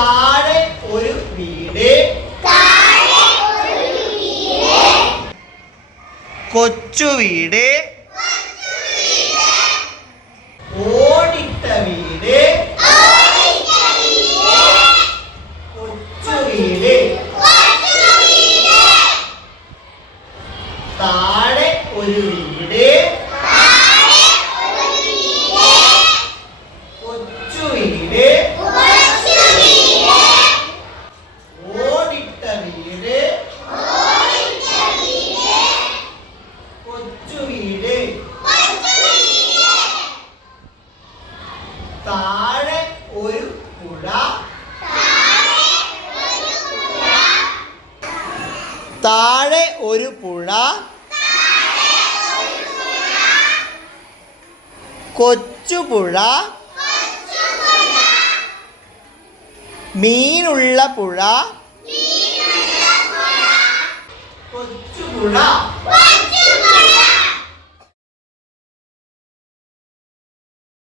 താഴെ ഒരു വീട്. കൊച്ചു വീട്. ഓടിട്ട വീട്. കൊച്ചു വീട്. താഴെ ഒരു വീട്. കൊച്ചു വീട്. ഓടിട്ട വീട്. കൊച്ചു വീട്. താഴെ ഒരു പുഴ. താഴെ ഒരു പുഴ. കൊച്ചുപുഴ. മീനുള്ള പുഴ. കൊച്ചുപുഴ.